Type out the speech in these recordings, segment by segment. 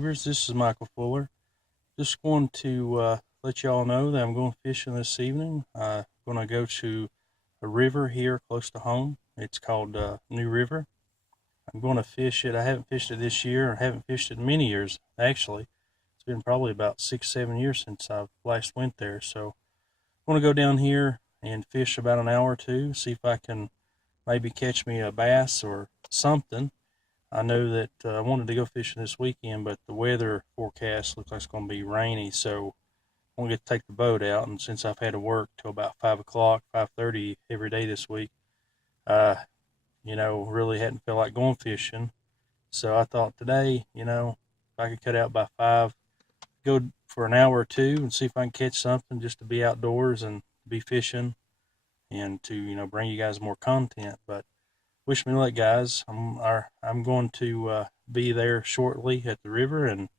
This is Michael Fuller. Just going to let y'all know that I'm going fishing this evening. I'm going to go to a river here close to home. It's called New River. I'm going to fish it. I haven't fished it this year. I haven't fished it in many years, actually. It's been probably about 6-7 years since I've last went there. So I'm going to go down here and fish about an hour or two, see if I can maybe catch me a bass or something. I know that I wanted to go fishing this weekend, but the weather forecast looks like it's going to be rainy, so I'm going to get to take the boat out. And since I've had to work till about 5 o'clock, 5:30 every day this week, uh, really hadn't felt like going fishing. So I thought today, if I could cut out by 5, go for an hour or two and see if I can catch something just to be outdoors and be fishing and to, bring you guys more content. But wish me luck, guys. I'm going to be there shortly at the river, and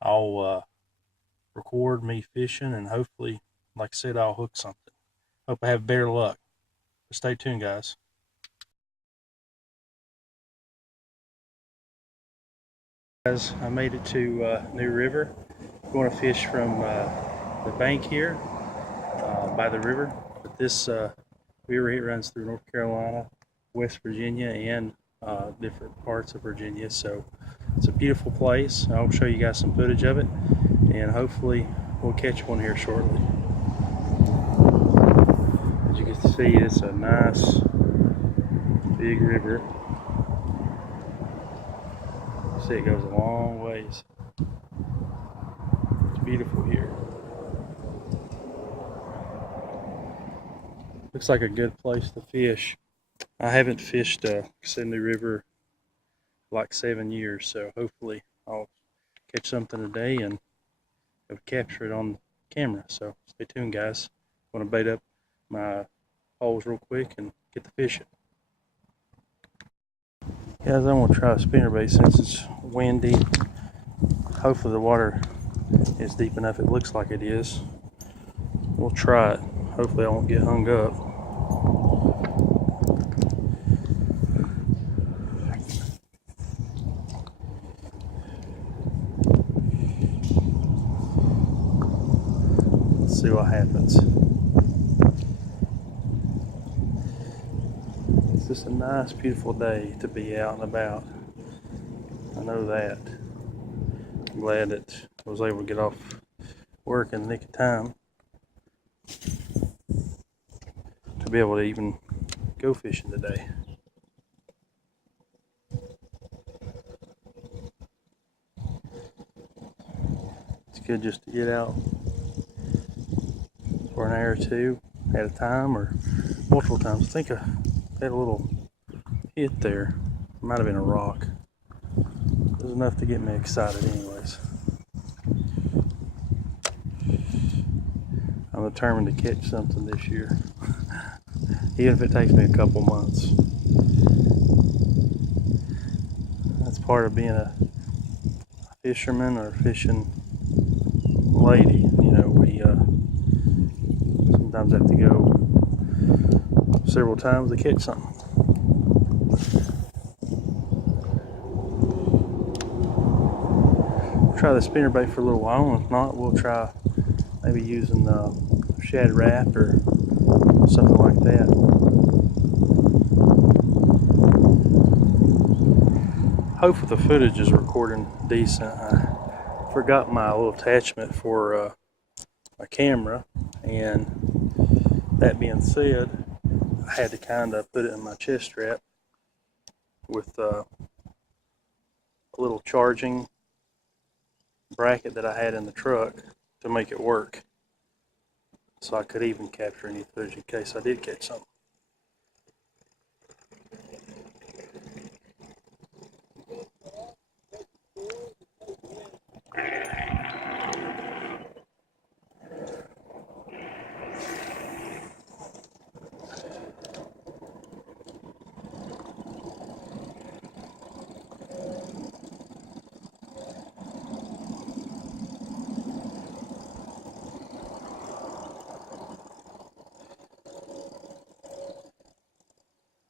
I'll record me fishing, and hopefully, like I said, I'll hook something. Hope I have better luck. But stay tuned, guys. Guys, I made it to New River. I'm going to fish from the bank here by the river. But this river here runs through North Carolina, West Virginia, and different parts of Virginia. So it's a beautiful place. I'll show you guys some footage of it, and hopefully we'll catch one here shortly. As you can see, it's a nice big river. See, it goes a long ways. It's beautiful here. Looks like a good place to fish. I haven't fished New River like 7 years, so hopefully I'll catch something today and capture it on camera. So stay tuned, guys. I'm going to bait up my holes real quick and get the fishing. Guys, I'm going to try a spinnerbait since it's windy. Hopefully the water is deep enough. It looks like it is. We'll try it. Hopefully I won't get hung up. Let's see what happens. It's just a nice, beautiful day to be out and about. I know that. I'm glad that I was able to get off work in the nick of time to be able to even go fishing today. It's good just to get out for an hour or two at a time, or multiple times. I think I had a little hit there. It might have been a rock. It was enough to get me excited anyways. I'm determined to catch something this year, even if it takes me a couple months. That's part of being a fisherman or fishing lady. We sometimes have to go several times to catch something. We'll try the spinnerbait for a little while, and if not, we'll try maybe using the shad raft or something like that. Hopefully the footage is recording decent. I forgot my little attachment for my camera, and that being said, I had to kind of put it in my chest strap with a little charging bracket that I had in the truck to make it work, so I could even capture any footage in case I did catch something.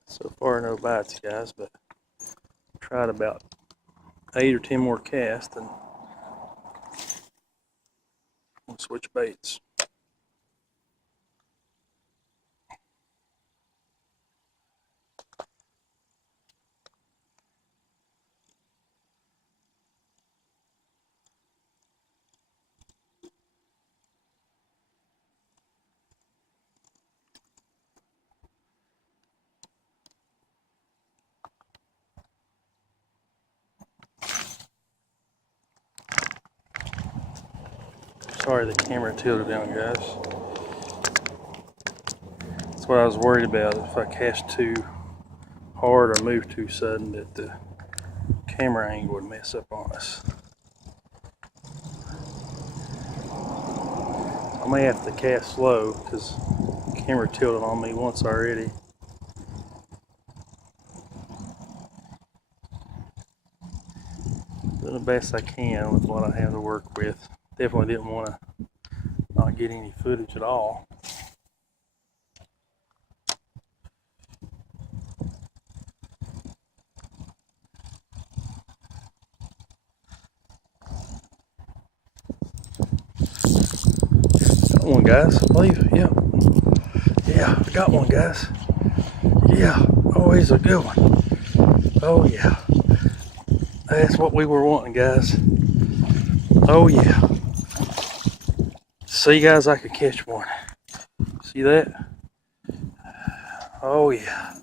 So far, no bites, guys, but tried about 8 or 10 more casts, and We'll switch baits. Sorry, the camera tilted down, guys. That's what I was worried about. If I cast too hard or move too sudden, that the camera angle would mess up on us. I may have to cast slow because the camera tilted on me once already. Doing the best I can with what I have to work with. Definitely didn't want to not get any footage at all. Got one, guys, I believe. Yep. Yeah, I got one, guys. Yeah. Oh, he's a good one. Oh, yeah. That's what we were wanting, guys. Oh, yeah. See, guys, I could catch one. See that? Oh, yeah.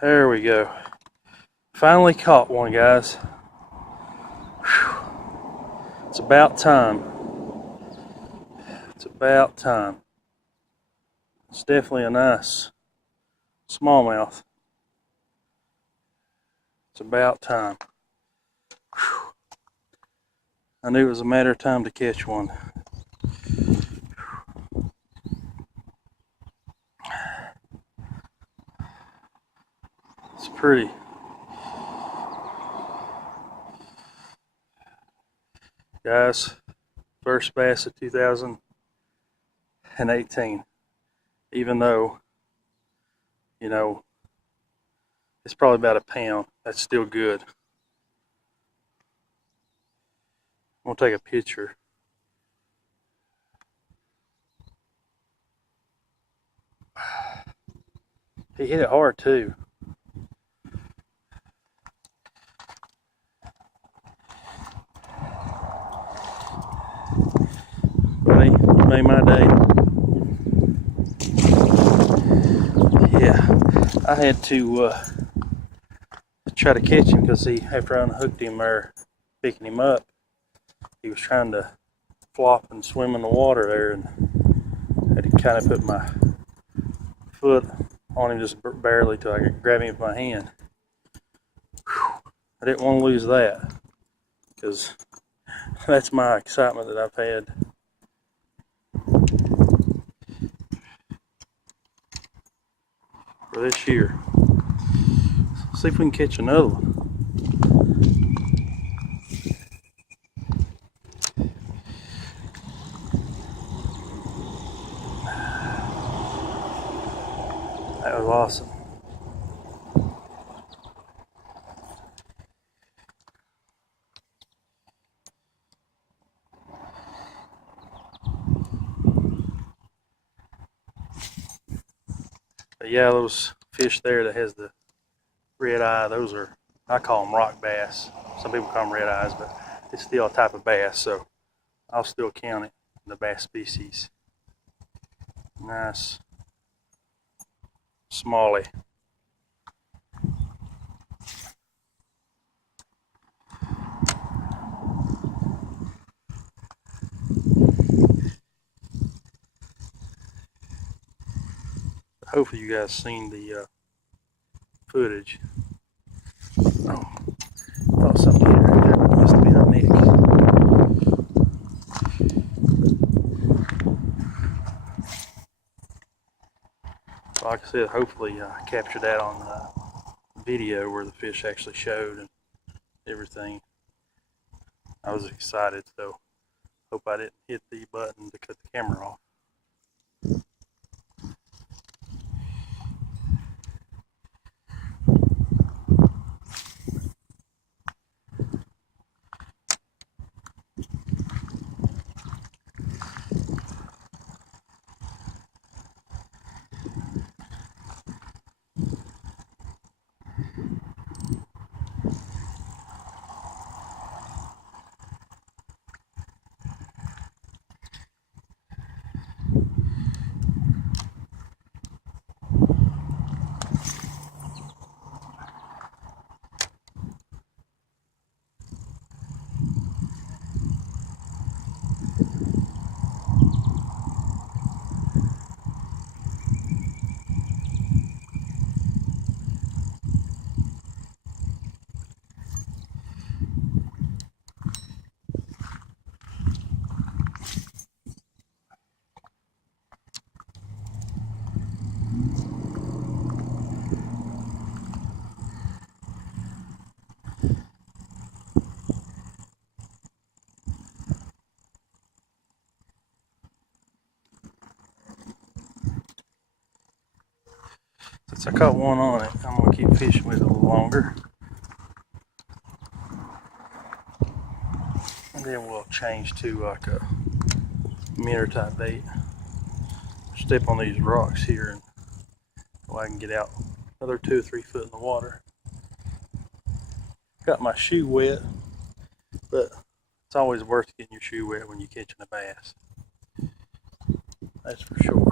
There we go. Finally caught one, guys. Whew. It's about time. It's about time. It's definitely a nice smallmouth. It's about time. Whew. I knew it was a matter of time to catch one. It's pretty. Guys, first bass of 2018. Even though, you know, it's probably about a pound. That's still good. I'm gonna take a picture. He hit it hard too. Buddy, you made my day. Yeah, I had to try to catch him because after I unhooked him or picking him up, he was trying to flop and swim in the water there, and I had to kind of put my foot on him just barely till I could grab him with my hand. Whew. I didn't want to lose that because that's my excitement that I've had. For this year. Let's see if we can catch another one. That was awesome. But yeah, those fish there that has the red eye, those are, I call them rock bass. Some people call them red eyes, but it's still a type of bass, so I'll still count it in the bass species. Nice smallie. Hopefully you guys seen the footage. Oh, I thought something right there, but it must have been a nick. Like I said, hopefully I captured that on video where the fish actually showed and everything. I was excited, so hope I didn't hit the button to cut the camera off. I caught one on it. I'm gonna keep fishing with it a little longer, and then we'll change to like a minnow type bait. Step on these rocks here, and so I can get out another 2 or 3 foot in the water. Got my shoe wet, but it's always worth getting your shoe wet when you're catching a bass. That's for sure.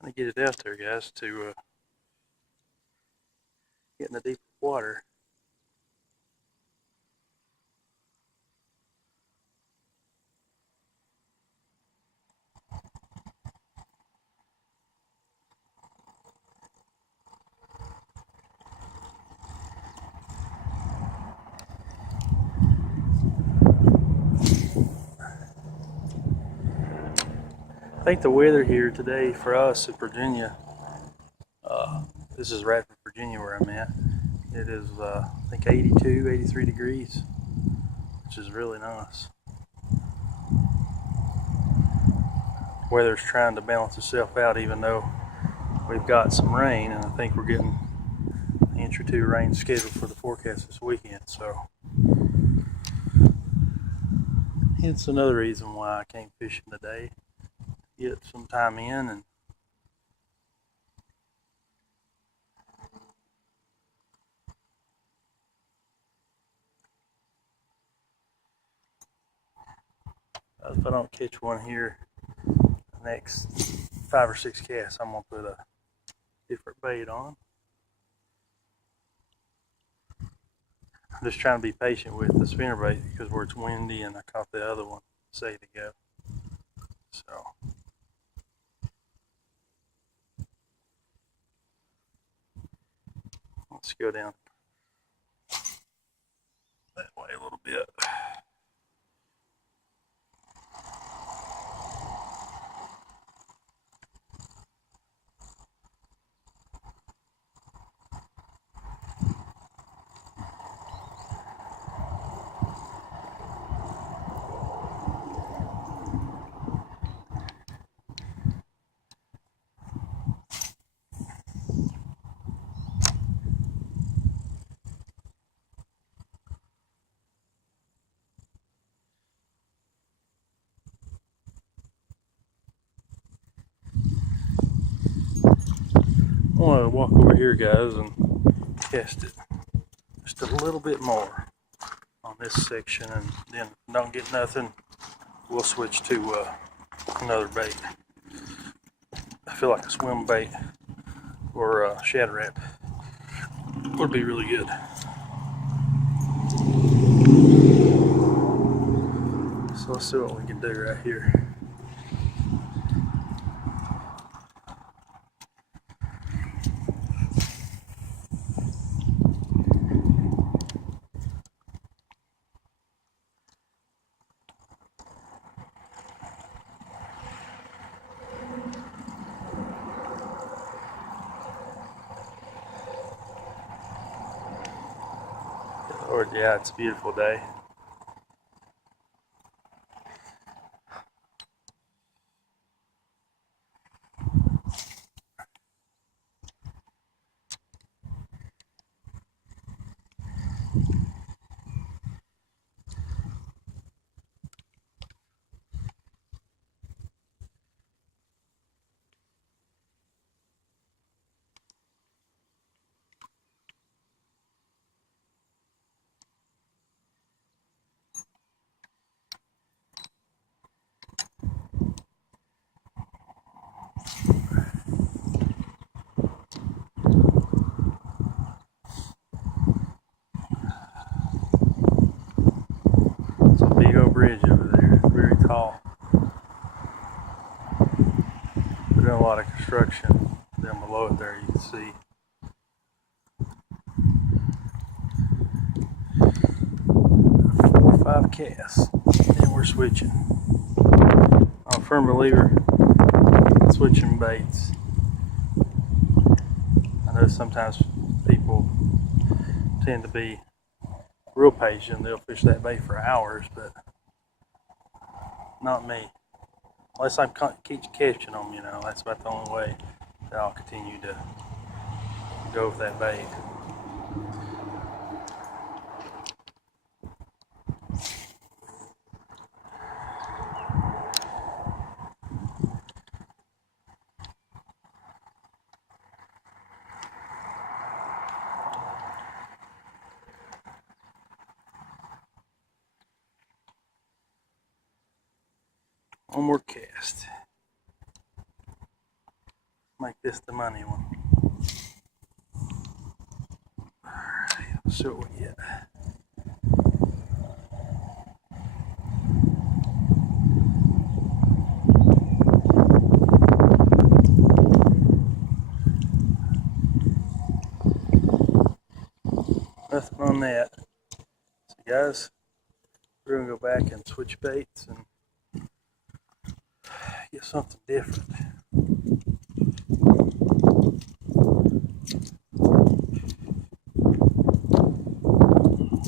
Trying to get it out there, guys, to get in the deeper water. I think the weather here today for us in Virginia, this is Radford, Virginia, where I'm at. It is, I think, 82, 83 degrees, which is really nice. Weather's trying to balance itself out, even though we've got some rain, and I think we're getting an inch or two rain scheduled for the forecast this weekend. So it's another reason why I came fishing today. Get some time in, and if I don't catch one here the next 5 or 6 casts, I'm gonna put a different bait on. I'm just trying to be patient with the spinnerbait because where it's windy, and I caught the other one a second ago. So let's go down that way a little bit. I want to walk over here, guys, and cast it just a little bit more on this section, and then if I don't get nothing, we'll switch to another bait. I feel like a swim bait or a shadow wrap would be really good. So let's see what we can do right here. Lord, yeah, it's a beautiful day. lot of construction down below it there, you can see. 4 or 5 casts, and we're switching. I'm a firm believer in switching baits. I know sometimes people tend to be real patient. They'll fish that bait for hours, but not me. Unless I keep catching them, you know, that's about the only way that I'll continue to go with that bait. One more cast. Make this the money one. Alright, let's see what we get. Nothing on that. So guys, we're gonna go back and switch baits and get something different.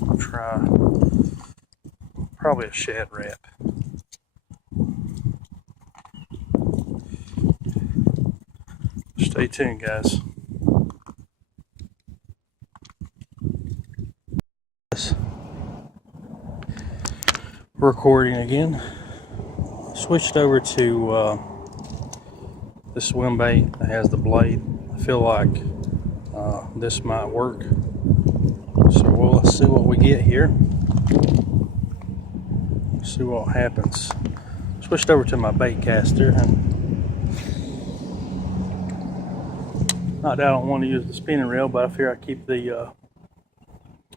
I'll try probably a shad wrap. Stay tuned, guys. Recording again. Switched over to the swim bait that has the blade. I feel like this might work. So let's see what we get here. See what happens. Switched over to my bait caster, and not that I don't want to use the spinning reel, but I figure I keep the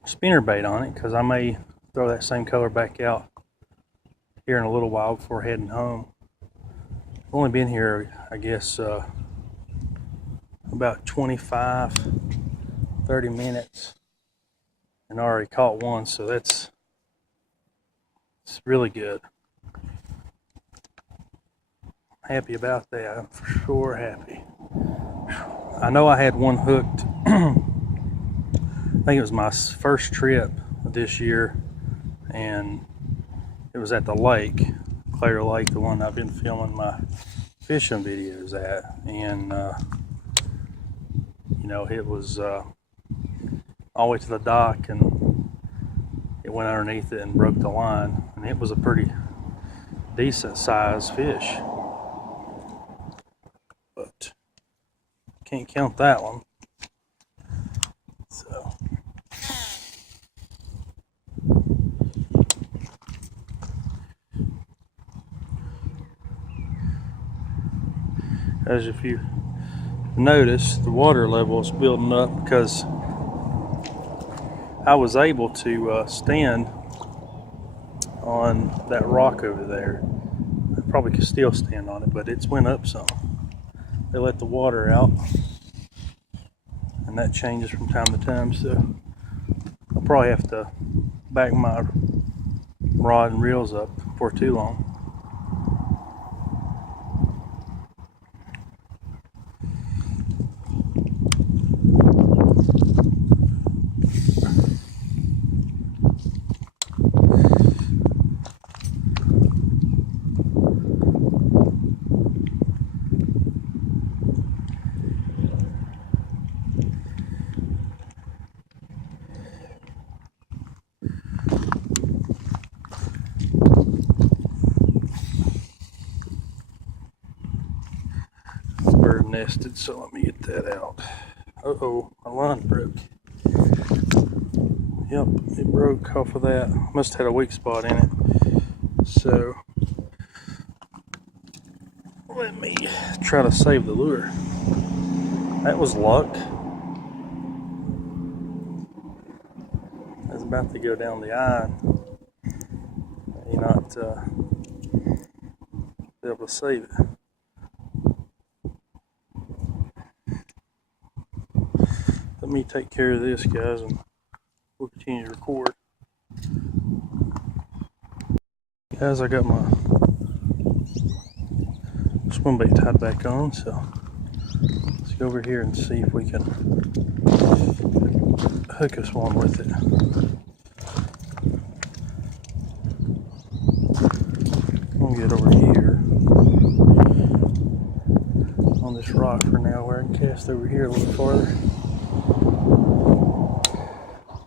spinner bait on it because I may throw that same color back out here in a little while before heading home. I've only been here, I guess, about 25, 30 minutes, and I already caught one, so it's really good. Happy about that. I'm for sure happy. I know I had one hooked. I think it was my first trip this year, and it was at the lake, Clear Lake, the one I've been filming my fishing videos at, and you know, it was all the way to the dock, and it went underneath it and broke the line, and it was a pretty decent sized fish, but can't count that one. So as if you notice, the water level is building up because I was able to stand on that rock over there. I probably could still stand on it, but it's went up some. They let the water out, and that changes from time to time, so I'll probably have to back my rod and reels up for too long. Bird nested, so let me get that out. Uh-oh, my line broke. Yep, it broke off of that. Must have had a weak spot in it. So let me try to save the lure. That was luck. I was about to go down the eye and may not be able to save it. me take care of this, guys, and we'll continue to record. Guys, I got my swim bait tied back on, so let's go over here and see if we can hook us one with it. I'm gonna get over here on this rock for now, where I can cast over here a little farther.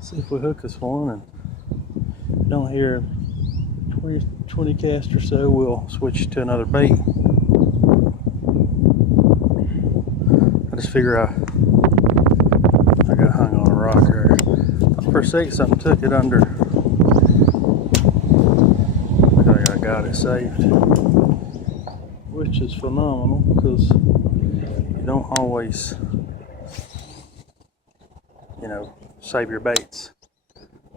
See if we hook us one, and down here 20 casts or so, we'll switch to another bait. I just figure I got hung on a rock there. For a second, something took it under. I got it saved, which is phenomenal, because you don't always, save your baits.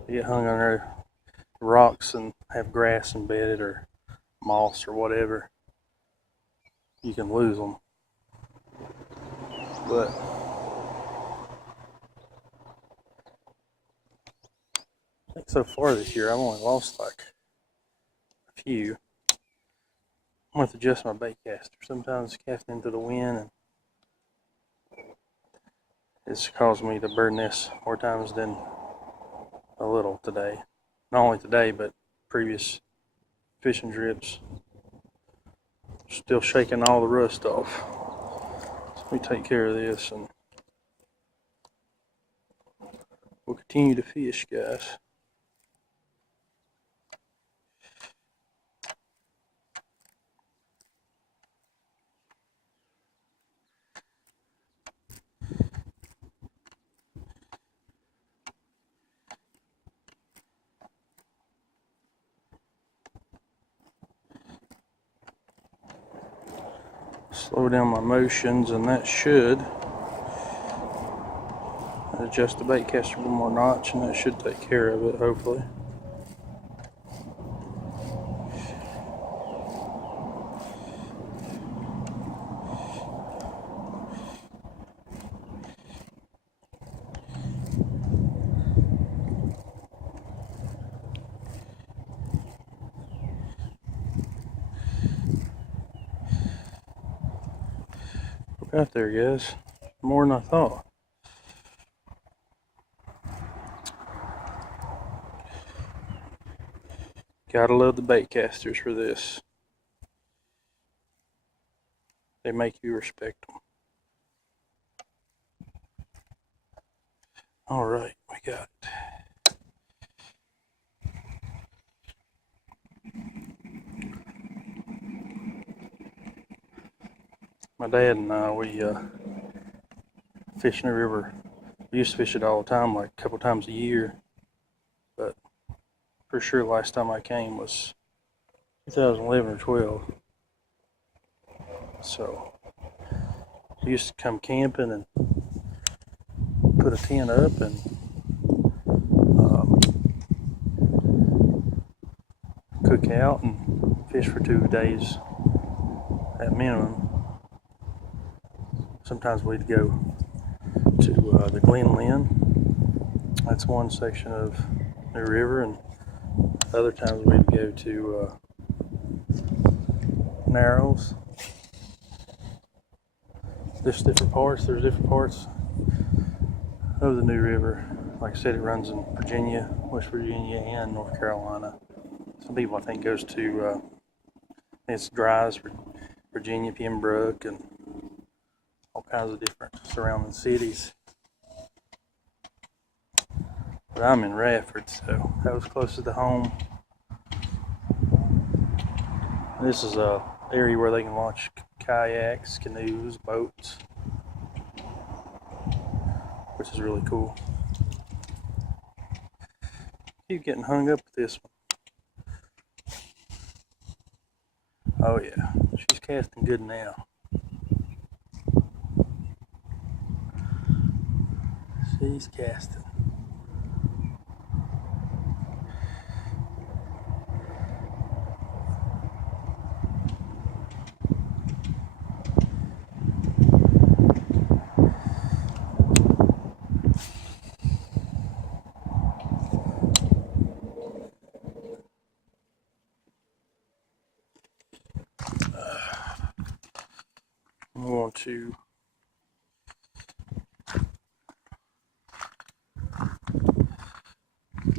You get hung under rocks and have grass embedded or moss or whatever, you can lose them. But I think so far this year I've only lost like a few. I'm going to adjust my bait caster. Sometimes casting into the wind, and it's caused me to burn this more times than a little today. Not only today, but previous fishing trips. Still shaking all the rust off. So let me take care of this, and we'll continue to fish, guys. Slow down my motions, and that should adjust the bait caster one more notch, and that should take care of it, hopefully. Right there, guys. More than I thought. Gotta love the bait casters for this. They make you respect them. Alright, we got it. My dad and I, we fish in the river. We used to fish it all the time, like a couple times a year. But for sure, last time I came was 2011 or 12. So we used to come camping and put a tent up and cook out and fish for 2 days at minimum. Sometimes we'd go to the Glen Lynn. That's one section of the river, and other times we'd go to Narrows. There's different parts of the New River. Like I said, it runs in Virginia, West Virginia, and North Carolina. Some people, I think, goes to it's dries for Virginia, Pembroke, and all kinds of different surrounding cities. But I'm in Radford, so that was closest to home. This is a area where they can launch kayaks, canoes, boats, which is really cool. Keep getting hung up with this one. Oh yeah, she's casting good now. She's casting. I'm going to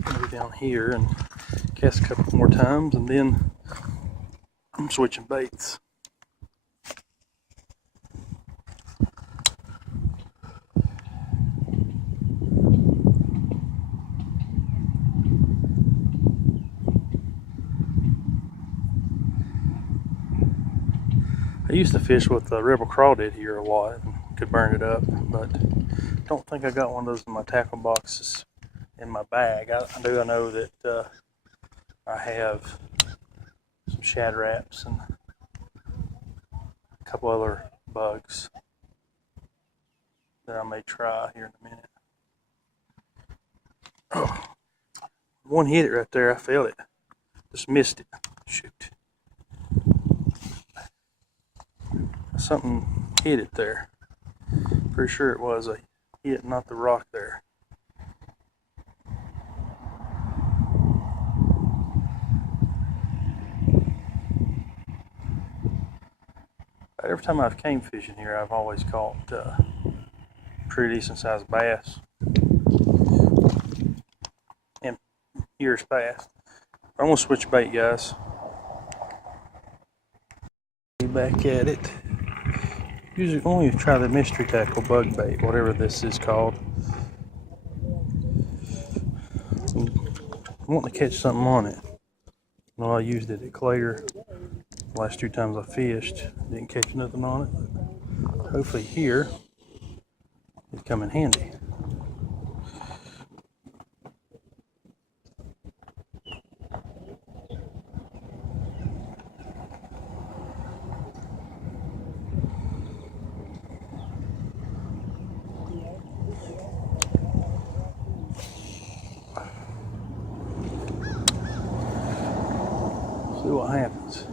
go down here and cast a couple more times, and then I'm switching baits. I used to fish with Rebel Crawdad here a lot and could burn it up, but don't think I got one of those in my tackle boxes in my bag. I know that I have some shad wraps and a couple other bugs that I may try here in a minute. Oh, one hit it right there. I felt it. Just missed it. Shoot. Something hit it there. Pretty sure it was a hit, not the rock there. Every time I've came fishing here, I've always caught pretty decent sized bass in years past. I'm gonna switch bait, guys. Back at it. Usually only try the mystery tackle bug bait, whatever this is called. I want to catch something on it. Well, I used it at Clater the last 2 times I fished. Didn't catch nothing on it. But hopefully here it'd come in handy. See what happens.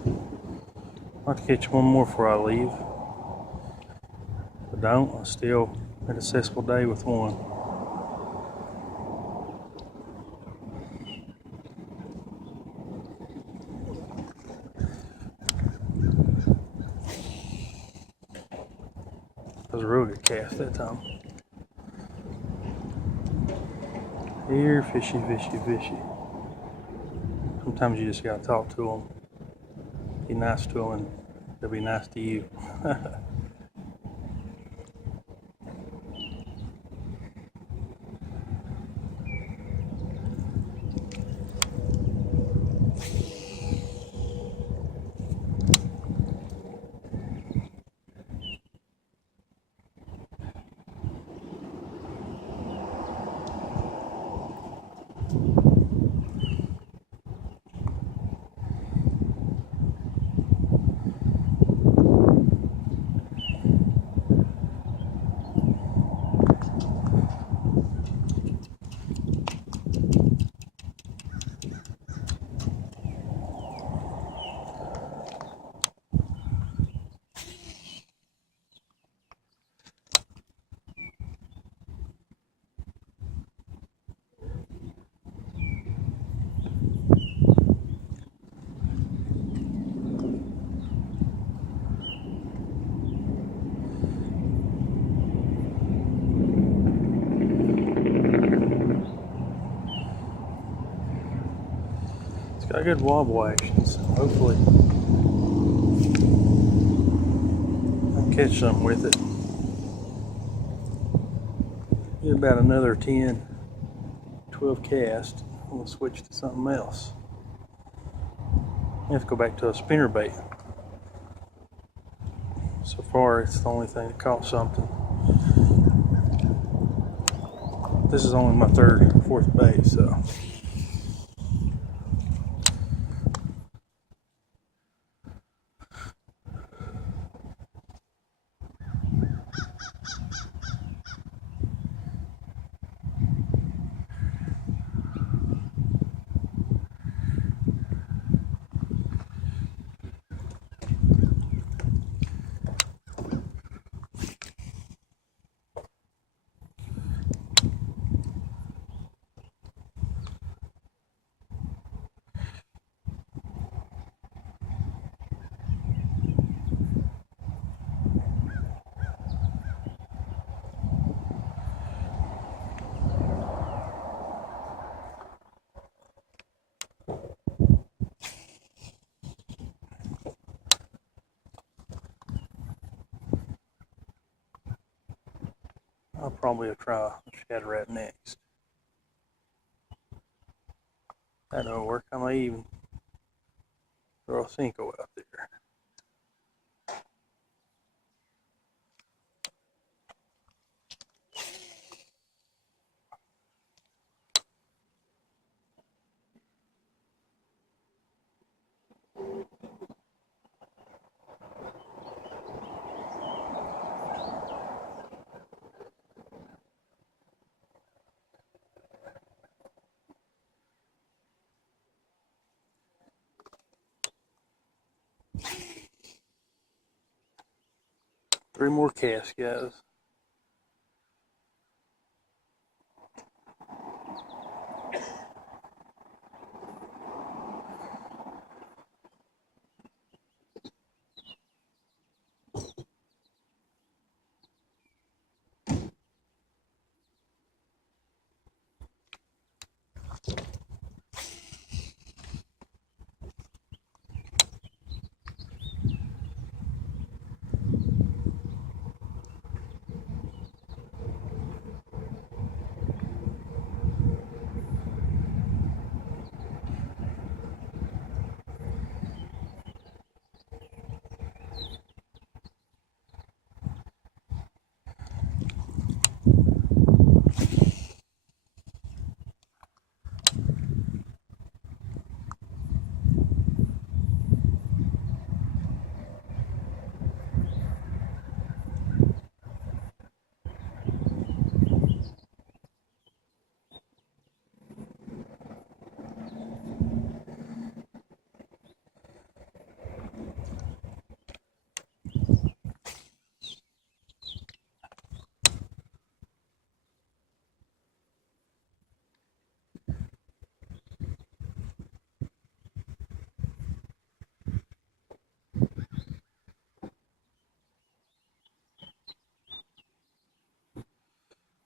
I'll have to catch one more before I leave. If I don't, I still had a successful day with one. That was a real good cast that time. Here, fishy, fishy, fishy. Sometimes you just gotta talk to them. Be nice to them and they'll be nice to you. Got good wobble action, so hopefully I'll catch something with it. Get about another 10, 12 casts. I'm gonna switch to something else. I have to go back to a spinner bait. So far, it's the only thing that caught something. This is only my 3rd, 4th bait, so. I'll probably try shatter rat next. That don't work. I may even throw a Cinco out there. Three more casts, guys.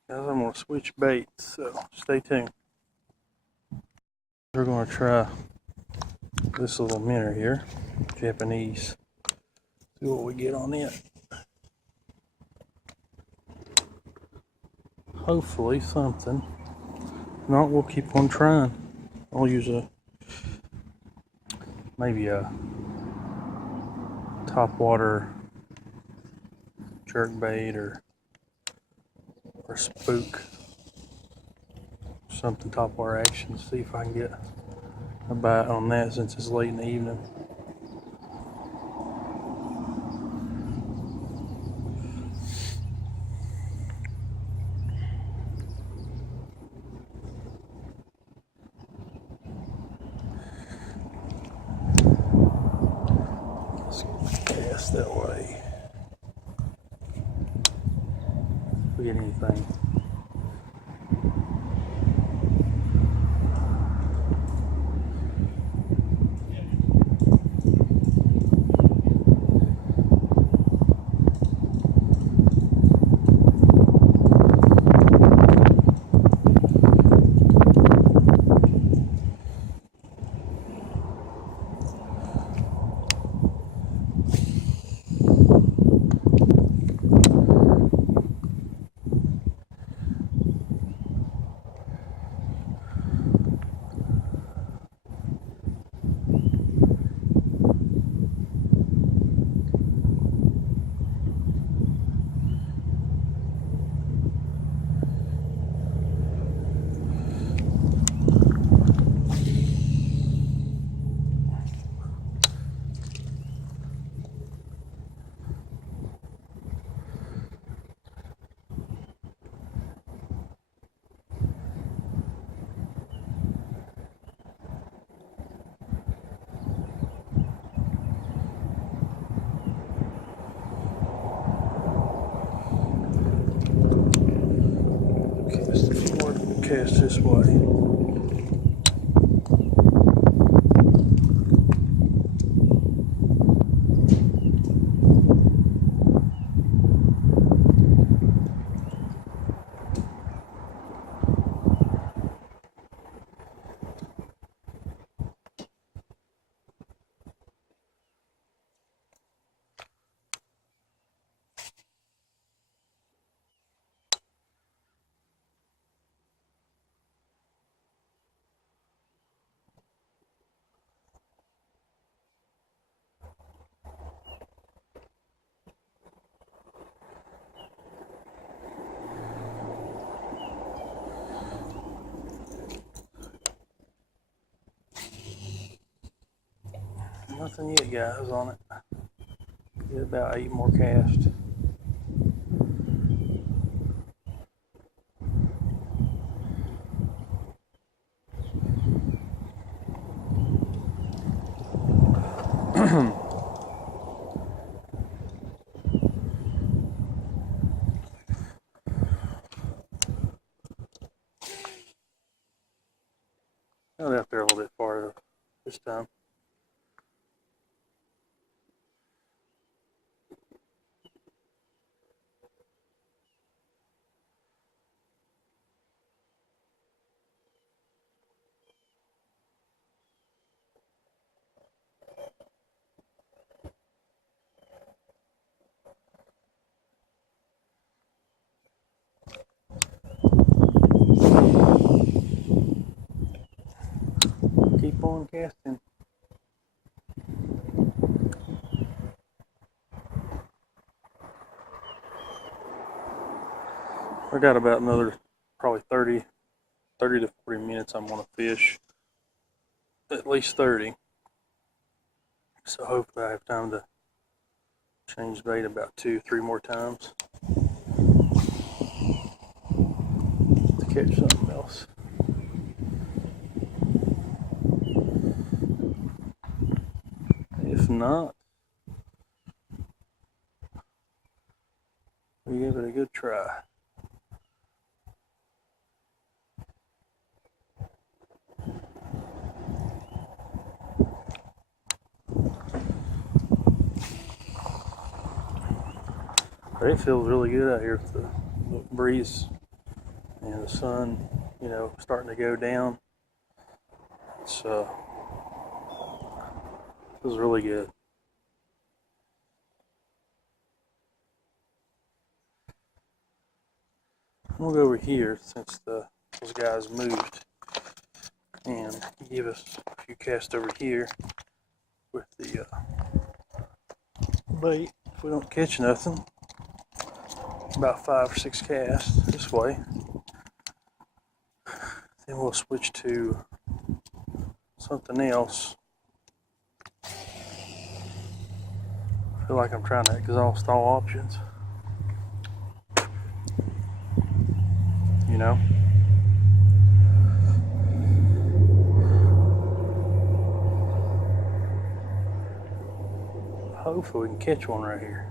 Guys, I'm going to switch baits, so stay tuned. We're going to try this little minnow here, Japanese. See what we get on it. Hopefully something. If not, we'll keep on trying. I'll use maybe a top water jerk bait or spook, something top water action. See if I can get a bite on that since it's late in the evening. Let's cast that way. If we get anything. Cast this way. Nothing yet, guys, on it. Get about 8 more casts. Got out there a little bit farther this time. Keep on casting. I got about another probably 30 to 40 minutes I'm going to fish. At least 30. So hopefully I have time to change bait about 2-3 more times to catch something else. If not, we give it a good try. But it feels really good out here with the breeze and the sun, you know, starting to go down. It's feels really good. We'll go over here since those guys moved and give us a few casts over here with the bait. If we don't catch nothing, about 5 or 6 casts this way. Then we'll switch to something else. I feel like I'm trying to exhaust all options. You know? Hopefully we can catch one right here.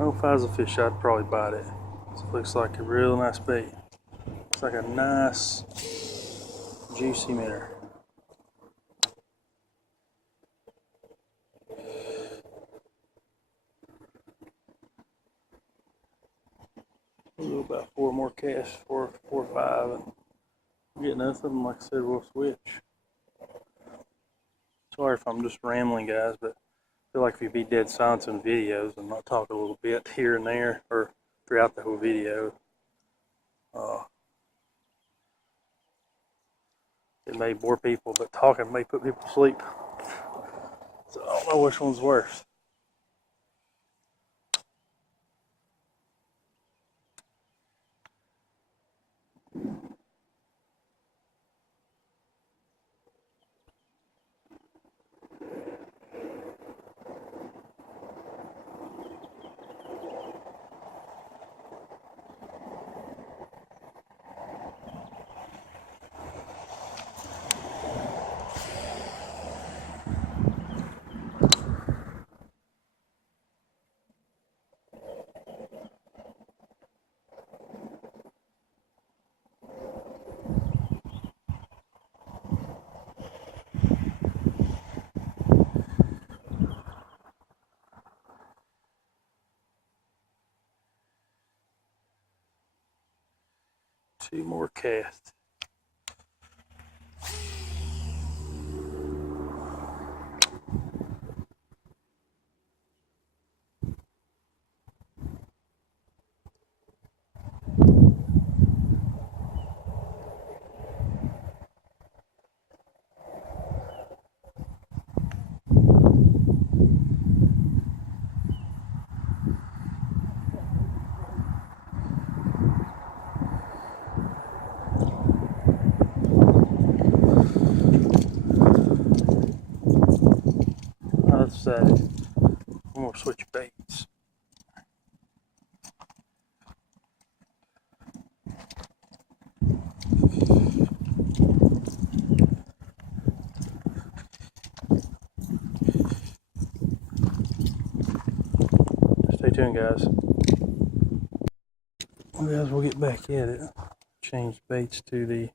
Oh, if I was a fish, I'd probably bite it. It looks like a real nice bait. It's like a nice, juicy minnow. We'll go about 4 more casts, 4 or 5, and get nothing. Like I said, we'll switch. Sorry if I'm just rambling, guys, but I feel like if you be dead silent in videos and not talk a little bit here and there or throughout the whole video, it may bore people, but talking may put people to sleep. So I don't know which one's worse. Two more casts. decided I'm gonna switch baits. Stay tuned, guys. Well, guys, we'll get back at it. Change baits to the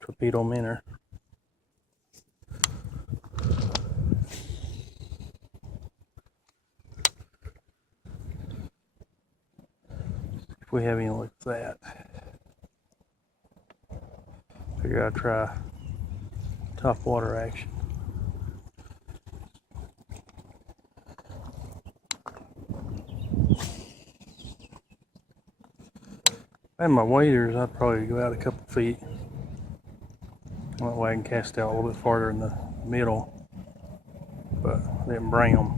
torpedo minnow. If we have any luck with that, figure I'd try top water action. If I had my waders, I'd probably go out a couple feet. That way I can cast out a little bit farther in the middle, but I didn't bring them.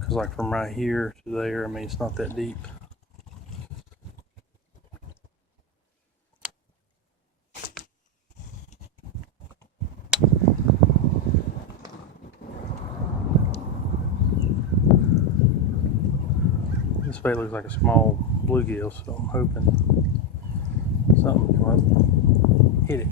Because like from right here to there, I mean, it's not that deep. This bait looks like a small bluegill, so I'm hoping something will come up, hit it.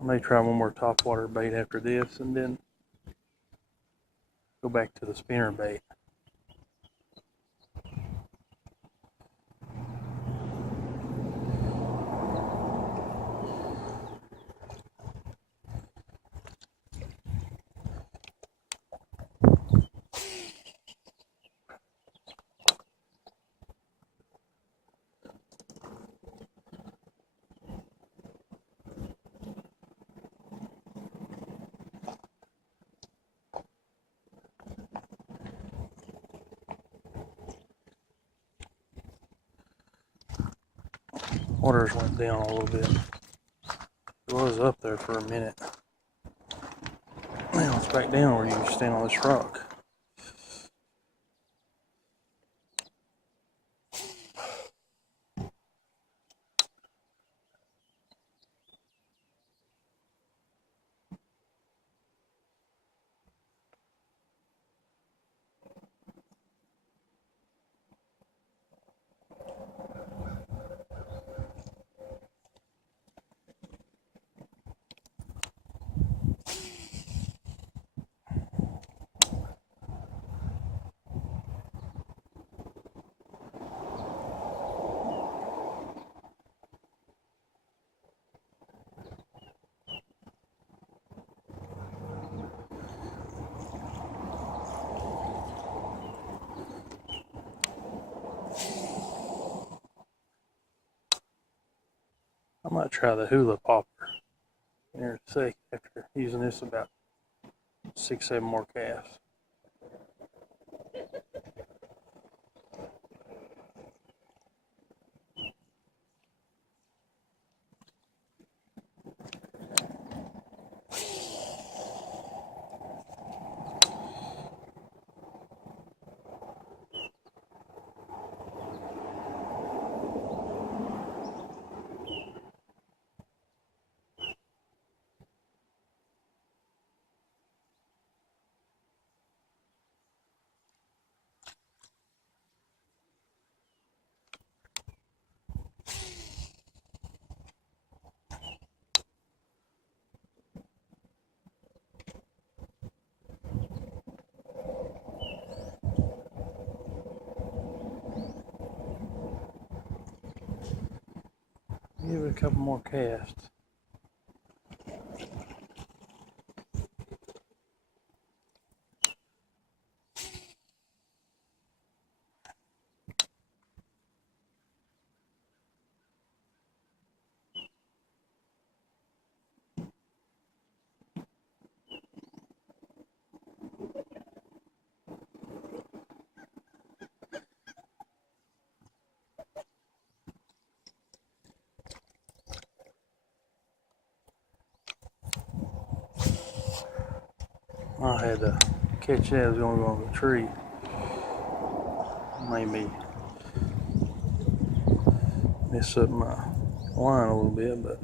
I may try one more topwater bait after this and then go back to the spinner bait. Waters went down a little bit. It was up there for a minute. Now it's back down where you can stand on this rock. I might try the hula popper here in a sec after using this about 6-7 more casts. Give it a couple more casts. I had to catch that. It was going to go on the tree. Made me mess up my line a little bit, but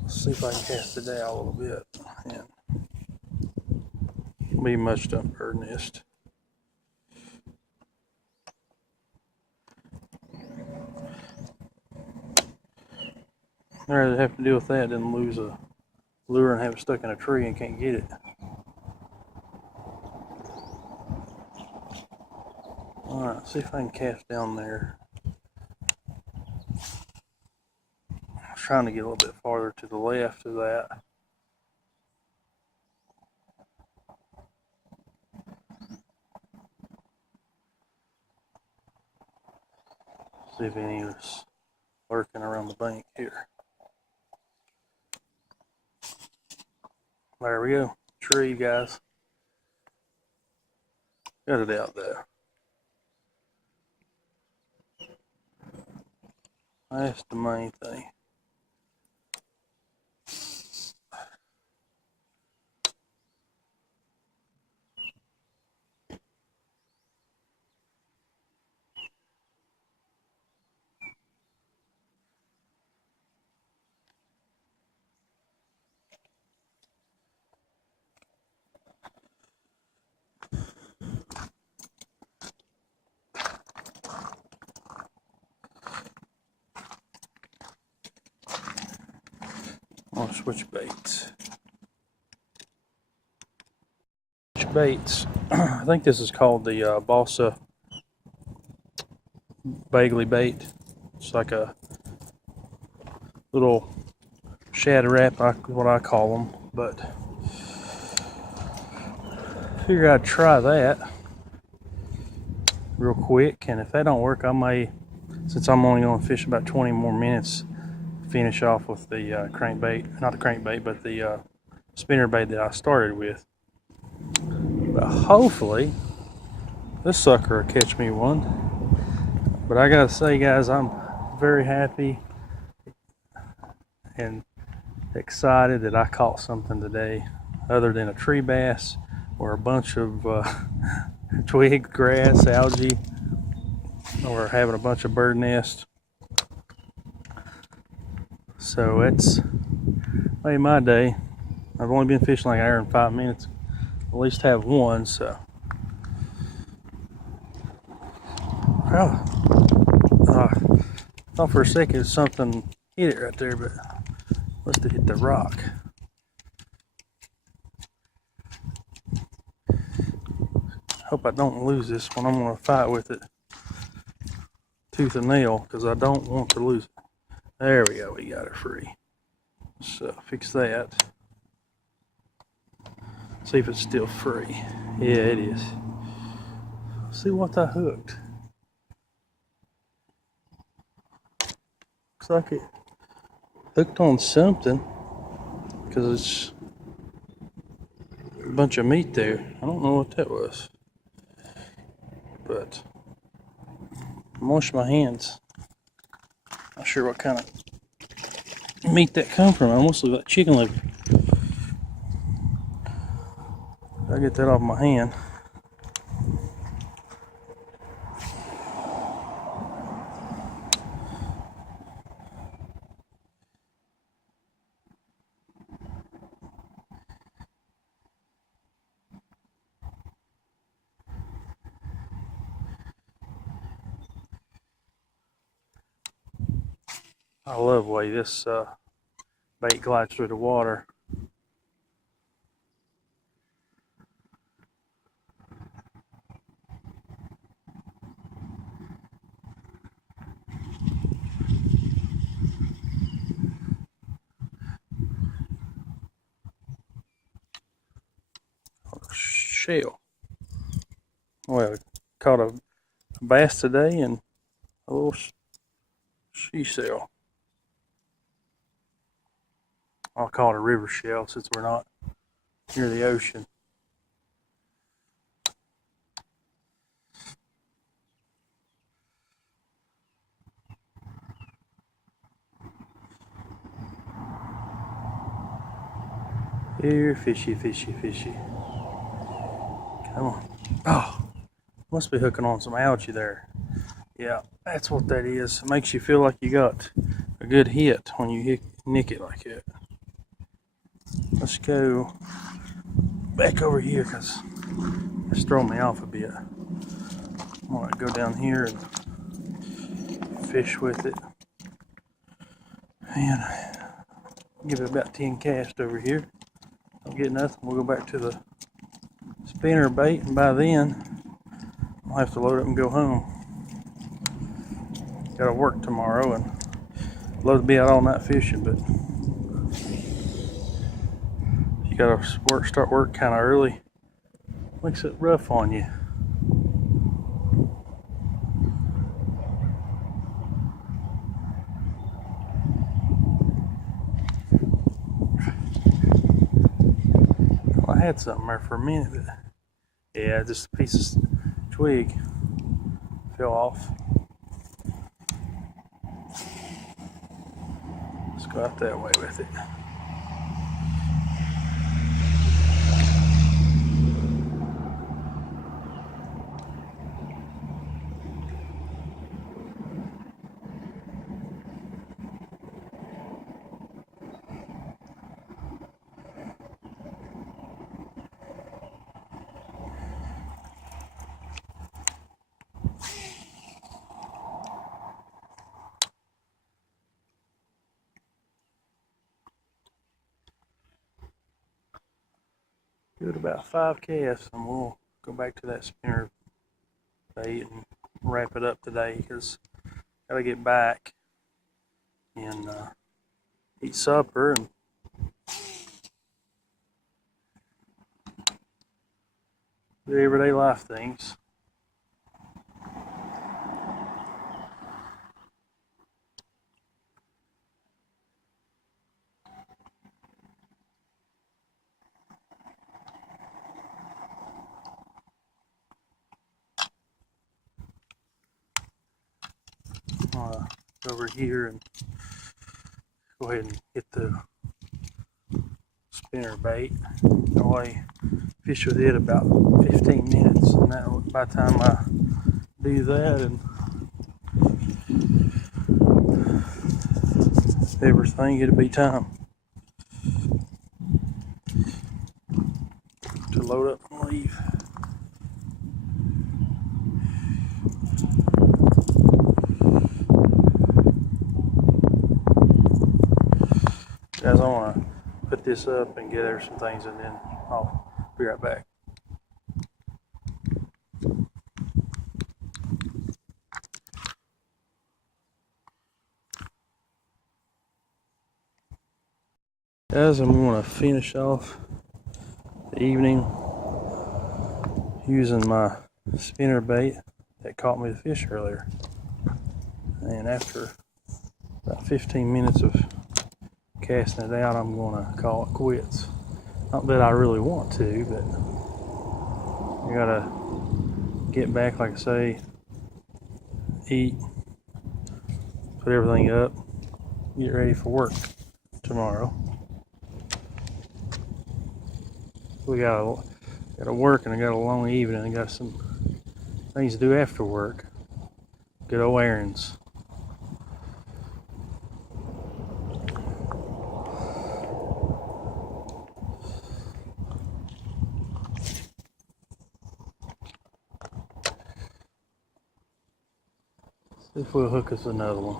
let's see if I can cast it out a little bit. And be much up bird nest. I'd rather have to deal with that than lose a lure and have it stuck in a tree and can't get it. Alright, see if I can cast down there. I was trying to get a little bit farther to the left of that. See if any is lurking around the bank here. There we go. Tree, guys. Got it out there. That's the main thing. I'm gonna switch baits. Baits. I think this is called the balsa bagley bait. It's like a little shad wrap, what I call them. But figure I'd try that real quick, and if that don't work, I may, since I'm only going to fish about 20 more minutes, finish off with the crankbait. Not the crankbait, but the spinner bait that I started with. But hopefully this sucker will catch me one. But I gotta say, guys, I'm very happy and excited that I caught something today other than a tree bass or a bunch of twig grass, algae, or having a bunch of bird nests. So it's made my day. I've only been fishing like an hour and 5 minutes. At least have one, so. Oh, I thought for a second something hit it right there, but must have hit the rock. Hope I don't lose this one. I'm going to fight with it tooth and nail because I don't want to lose it. There we go. We got her free. So fix that. See if it's still free. Yeah, it is. See what I hooked. Looks like it hooked on something because it's a bunch of meat there. I don't know what that was, but I'm wash my hands. Not sure what kind of meat that come from. It almost looks like chicken liver. I get that off my hand. I love the way this bait glides through the water. Shell. Well, caught a bass today and a little she shell. I'll call it a river shell since we're not near the ocean. Here, fishy, fishy, fishy. Come on. Oh, must be hooking on some algae there. Yeah, that's what that is. It makes you feel like you got a good hit when you nick it like that. Let's go back over here because it's throwing me off a bit. I'm gonna go down here and fish with it. And give it about 10 casts over here. Don't get nothing. We'll go back to the spinner bait, and by then I'll have to load up and go home. Gotta work tomorrow and love to be out all night fishing, but you gotta start work kind of early. Makes it rough on you. Well, I had something there for a minute, but yeah, just a piece of twig fell off. Let's go out that way with it. Give it about 5 casts and we'll go back to that spinner bait and wrap it up today because I gotta get back and eat supper and do everyday life things. Over here and go ahead and hit the spinner bait. That way, fish with it about 15 minutes, and that by the time I do that and everything, it'll be time to load up and leave. Guys, I want to put this up and get there some things, and then I'll be right back. Guys, I'm going to finish off the evening using my spinner bait that caught me the fish earlier. And after about 15 minutes of casting it out, I'm going to call it quits. Not that I really want to, but I gotta get back, like I say, eat, put everything up, get ready for work tomorrow. We gotta work, and I got a long evening. I got some things to do after work. Good old errands. See if we'll hook us another one.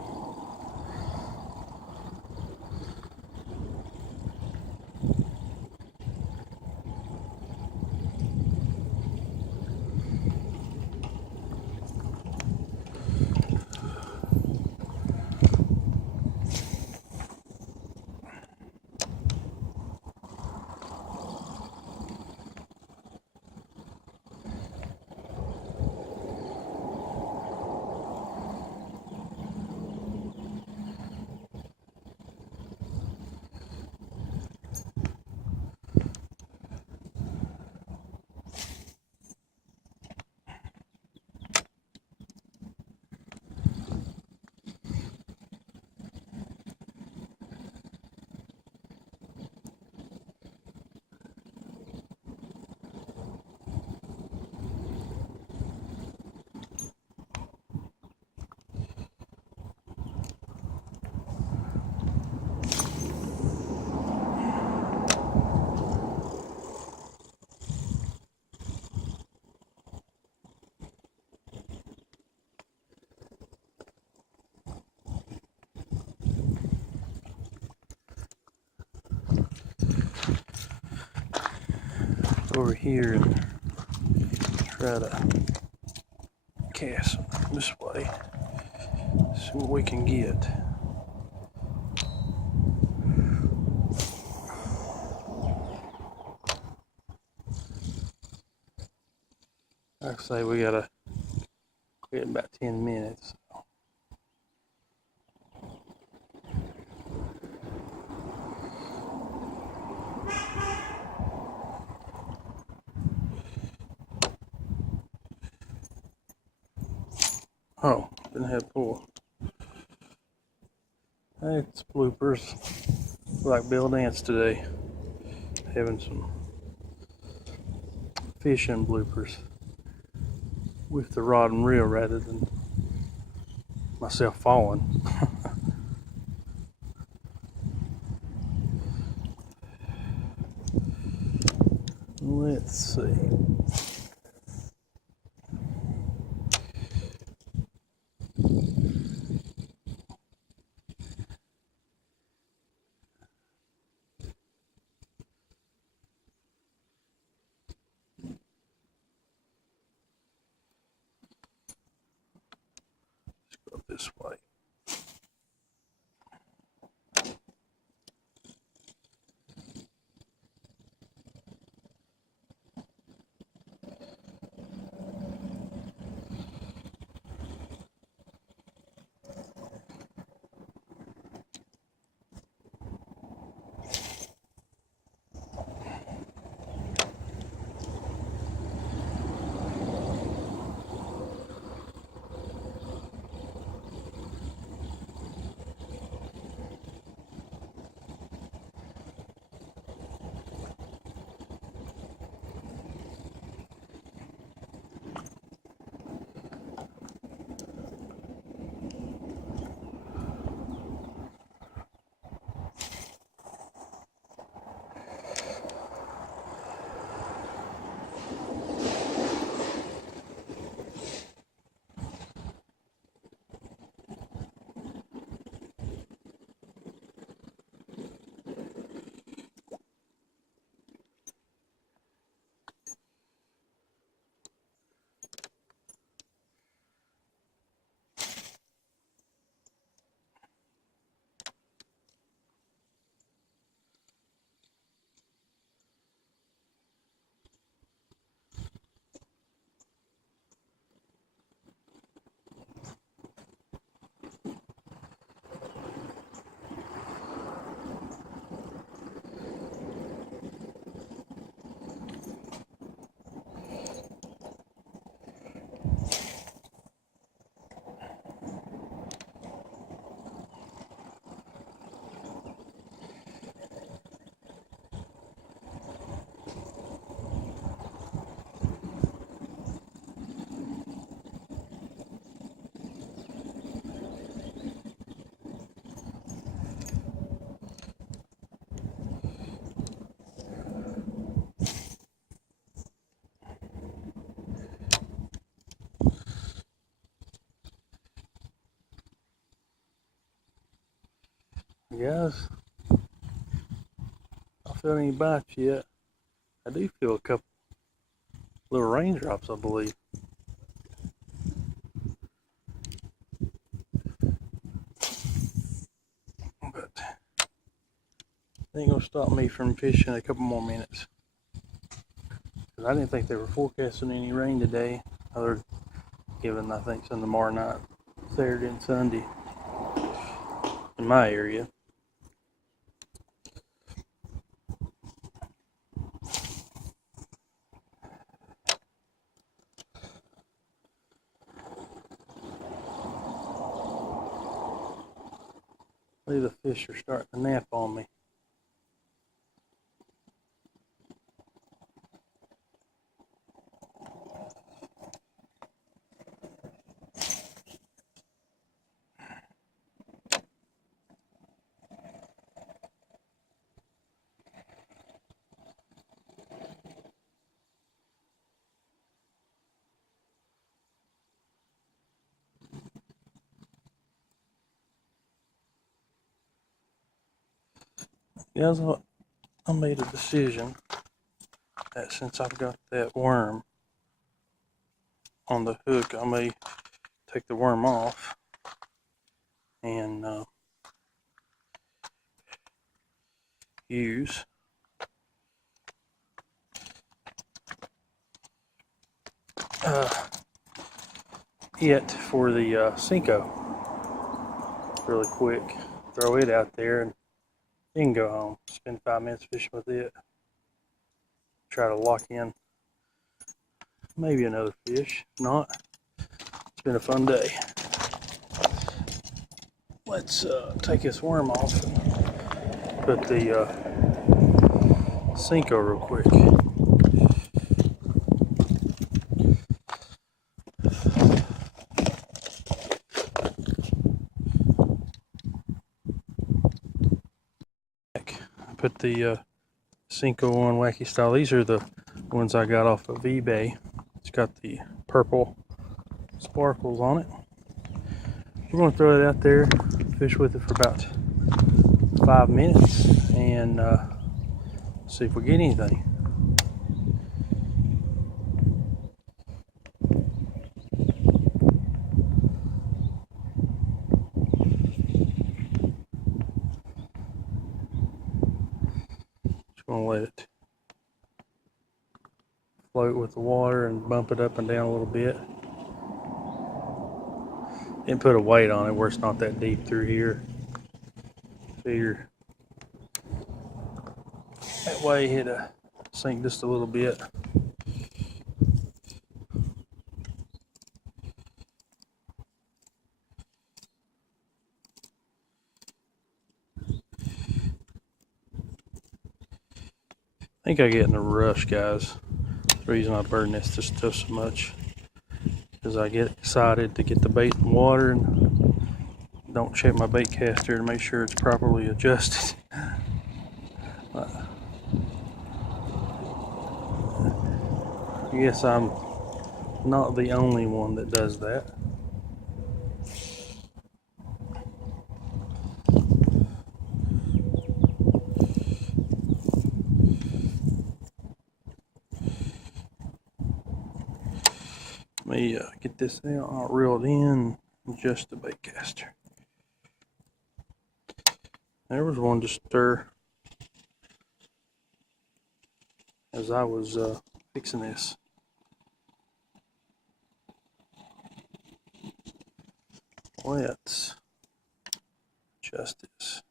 over here and try to cast this way. See what we can get. Like I say, we got about 10 minutes. Oh, didn't have pull. Hey, it's bloopers. Like Bill Dance today, having some fishing bloopers with the rod and reel rather than myself falling. Let's see. Let's go this way. Guys, I don't feel any bites yet. I do feel a couple little raindrops, I believe. But they ain't gonna stop me from fishing a couple more minutes. Cause I didn't think they were forecasting any rain today, other given I think Sunday tomorrow night, Saturday and Sunday in my area. The fish are starting to nap on me. Guys, I made a decision. that since I've got that worm on the hook, I may take the worm off and use it for the Cinco really quick. Throw it out there and you can go home. Spend 5 minutes fishing with it. Try to lock in maybe another fish. If not, it's been a fun day. Let's take this worm off and put the Cinco real quick. Put the Cinco on Wacky Style. These are the ones I got off of eBay. It's got the purple sparkles on it. We're going to throw it out there, fish with it for about 5 minutes, and see if we get anything. Just going to let it float with the water and bump it up and down a little bit. Didn't put a weight on it where it's not that deep through here. Figure that way it'll sink just a little bit. I think I get in a rush, guys. The reason I burn this stuff so much is I get excited to get the bait in the water and don't check my bait caster to make sure it's properly adjusted. I guess I'm not the only one that does that. Let me get this out, I'll reel it in, adjust the bait caster. There was one to stir as I was fixing this. Let's adjust this.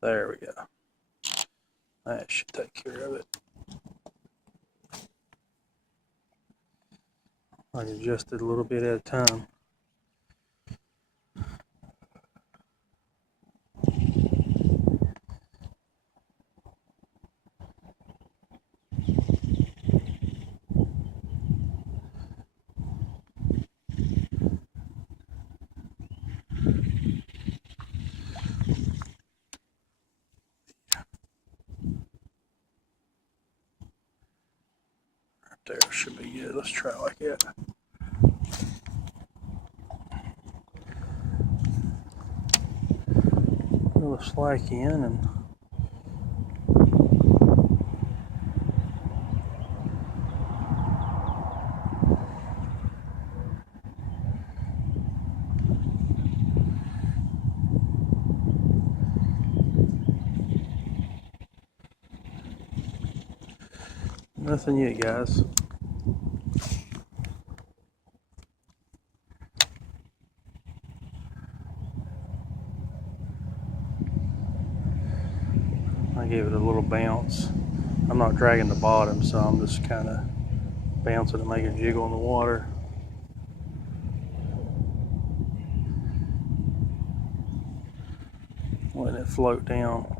There we go. That should take care of it. I can adjust it a little bit at a time. There should be good. Let's try it like that. Reel the slack in and nothing yet, guys. I gave it a little bounce. I'm not dragging the bottom, so I'm just kind of bouncing to make it jiggle in the water. Letting it float down.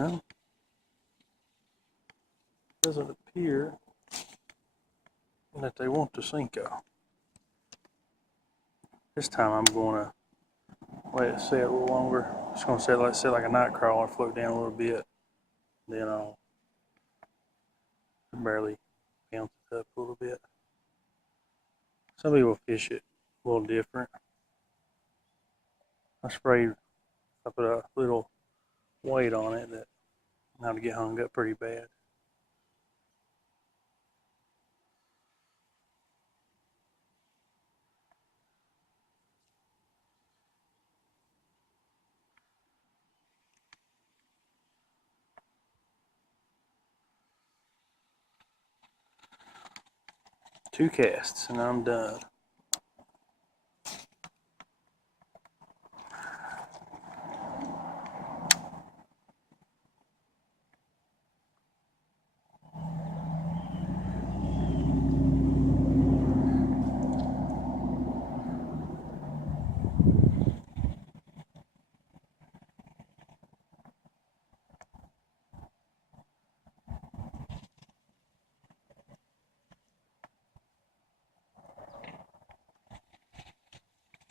Well, it doesn't appear that they want to Cinco. This time I'm going to let it set a little longer. Just going to let it sit like a night crawler, float down a little bit. Then I'll barely bounce it up a little bit. Some people fish it a little different. I put a little weight on it that now to get hung up pretty bad. Two casts and I'm done.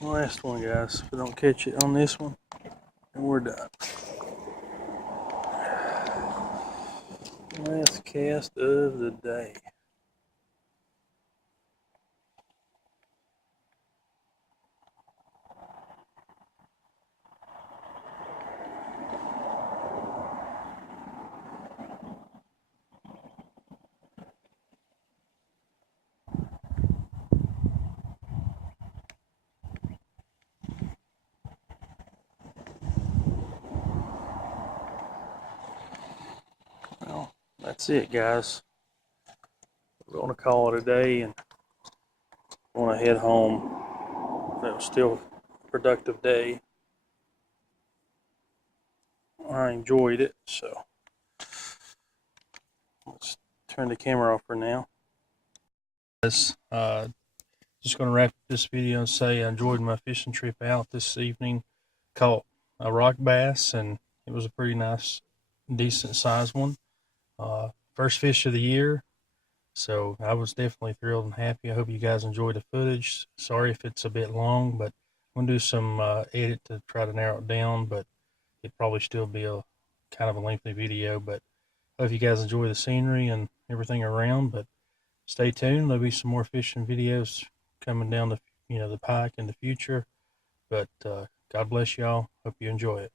Last one, guys. If we don't catch it on this one, then we're done. Last cast of the day. Well, that's it, guys. We're going to call it a day and want to head home. That was still a productive day. I enjoyed it, so let's turn the camera off for now. Just going to wrap up this video and say I enjoyed my fishing trip out this evening. Caught a rock bass, and it was a pretty nice, decent sized one. First fish of the year, so I was definitely thrilled and happy. I hope you guys enjoyed the footage. Sorry if it's a bit long, but I'm going to do some edit to try to narrow it down, but it'd probably still be a kind of a lengthy video. But I hope you guys enjoy the scenery and everything around. But stay tuned. There'll be some more fishing videos coming down the pike in the future. But God bless y'all. Hope you enjoy it.